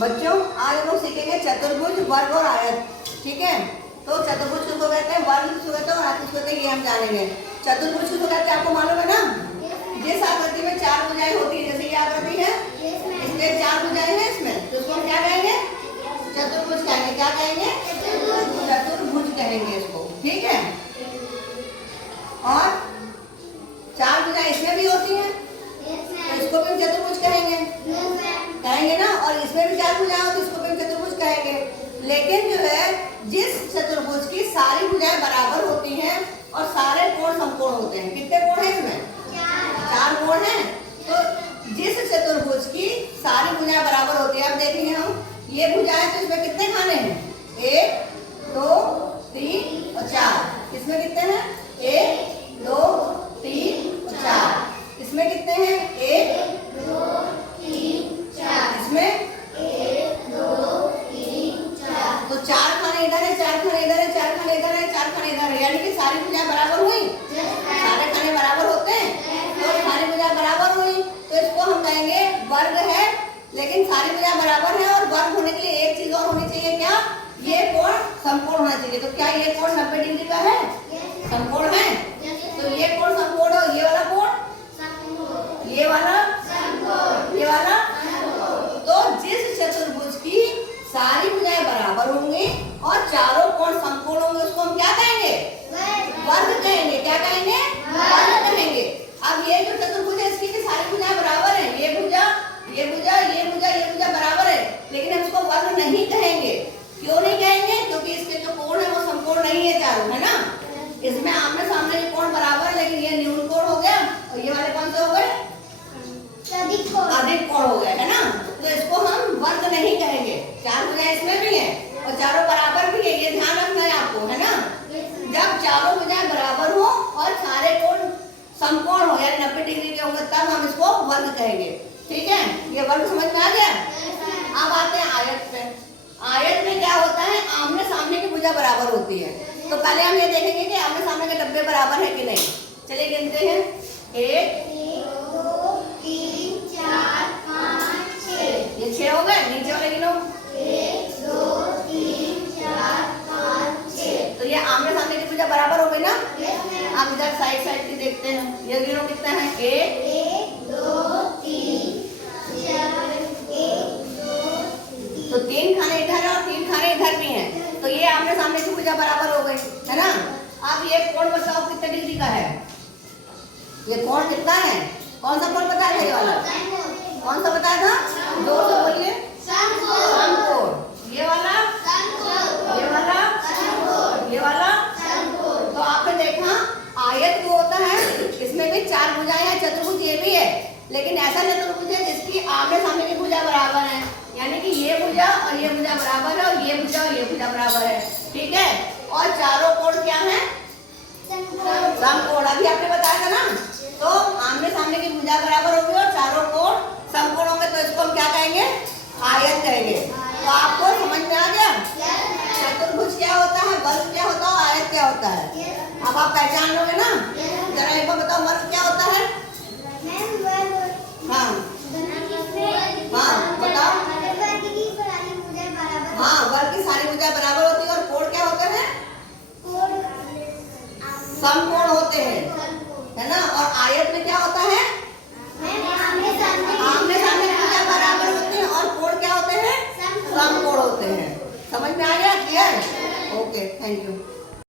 बच्चों आज हम लोग सीखेंगे चतुर्भुज, वर्ग और आयत। ठीक है, तो चतुर्भुज किसको कहते हैं, वर्ग किसको कहते हैं और आयत किसको कहते हैं, ये हम जानेंगे। चतुर्भुज किसको कहते हैं आपको मालूम है ना, जिस आकृति में चार भुजाएं होती है, जैसे ये आकृति है इसमें चार भुजाएं हैं इसमें, तो उसको हम क्या कहेंगे, चतुर्भुज कहेंगे। क्या कहेंगे, चतुर्भुज कहेंगे इसको। ठीक है, और चार भुजाएं इसमें भी होती हैं तो इसको भी हम चतुर्भुज कहेंगे ना, और इसमें भी चार भुजाएं होती है इसको भी हम चतुर्भुज कहेंगे। लेकिन जो है जिस चतुर्भुज की सारी भुजाएं बराबर होती हैं और सारे कोण समकोण होते हैं, कितने कोण हैं इसमें, चार कोण हैं, तो जिस चतुर्भुज की सारी भुजाएं बराबर होती है, अब देखेंगे हम ये भुजाएं, तो इसमें कितने खाने हैं, 1 2 3 और 4। इसमें कितने हैं, 1 2 3 और 4। इसमें कितने हैं, 1 2 3 4। इसमें 1 2 3 4। तो चार खाने इधर है, चार खाने इधर है, चार खाने इधर है, चार खाने इधर है, यानी कि सारी भुजाएं बराबर हुई। सारे खाने बराबर होते हैं, तो सारी भुजाएं बराबर हुई, तो इसको हम कहेंगे वर्ग है। लेकिन सारी भुजाएं बराबर है और वर्ग होने के लिए एक चीज और होनी चाहिए, क्या, ये कोण समकोण होना चाहिए। तो क्या ये कोण 90 डिग्री का है, समकोण है, तो ये कोण समकोण है, ये वाला कोण, ये वाला, ये वाला। तो जिस चतुर्भुज की सारी भुजाएं बराबर होंगी और चारों कोण समकोण होंगे, उसको हम क्या कहेंगे, वर्ग कहेंगे। क्या कहेंगे, वर्ग कहेंगे। अब ये जो चतुर्भुज है इसकी सारी भुजाएं बराबर है, ये भुजा, ये भुजा, ये भुजा, ये भुजा बराबर है, लेकिन हम इसको वर्ग नहीं कहेंगे। क्यों नहीं कहेंगे, क्योंकि इसके जो कोण है वो समकोण नहीं है चारों, है ना। इसमें आमने सामने के कोण बराबर है, लेकिन ये न्यून कोण हो गया और ये वाले कौन से हो गए, अधिक कोण हो गए, है ना। तो इसको हम वर्ग नहीं कहेंगे। चार भुजाएं इसमें भी है और चारों बराबर भी है, ये ध्यान रखना है आपको, है ना। जब चारों भुजाएं बराबर हो और सारे कोण समकोण हो, यानी 90 डिग्री के होंगे, तब हम इसको वर्ग कहेंगे। ठीक है, ये वर्ग समझ में आ गया। अब आते हैं आयत पे। आयत में क्या होता है, आमने सामने की भुजा बराबर होती है। तो पहले हम ये देखेंगे कि आमने सामने के डब्बे बराबर है कि नहीं। चलिए गिनते हैं, 1 2 3 4 5 6। ये 6 हो गए, नीचे वाले गिनो, 1 2 3 4 5 6। तो ये आमने सामने की भुजा बराबर हो गई ना। आप इधर साइड साइड की देखते हैं, ये गिनो कितना है, 1 2 3 4 1 2 3। तो 3 खाने इधर है और 3 खाने इधर भी हैं, तो ये आमने सामने की भुजा बराबर हो गई, है ना। अब ये कोण बताओ कितने डिग्री का है, ये कोण कितना है, कौन सा कोण बताया था, ये वाला कौन सा बताया था, 200 बोलिए, समकोण। ये वाला, ये वाला, ये वाला। तो आपने देखा आयत वो होता है, इसमें भी चार भुजाएं हैं, चतुर्भुज ये भी है, लेकिन ऐसा चतुर्भुज है जिसकी आमने सामने की भुजा बराबर है, यानी कि ये भुजा और ये भुजा बराबर है और ये भुजा और ये भुजा बराबर है। ठीक है, और चारों कोण क्या है, समकोण। अभी आपने बताया था ना, तो आमने सामने की भुजा बराबर होगी और चारों कोण समकोण होंगे, तो इसको हम क्या कहेंगे, आयत कहेंगे। तो आपको समझ में आ गया चतुर्भुज क्या होता है, वर्ग क्या होता है और आयत क्या होता है। अब आप पहचान लोगे ना। जरा एक बार बताओ, वर्ग क्या होता है। हाँ हाँ बताओ। हाँ, वर्ग की सारी भुजाएं बराबर होती है और कोण क्या होते हैं, समकोण होते हैं, है ना। और आयत में क्या होता है, आमने सामने भुजाएं बराबर होती हैं और कोण क्या होते हैं, समकोण होते हैं। समझ में आ गया, क्लियर। Okay, thank you.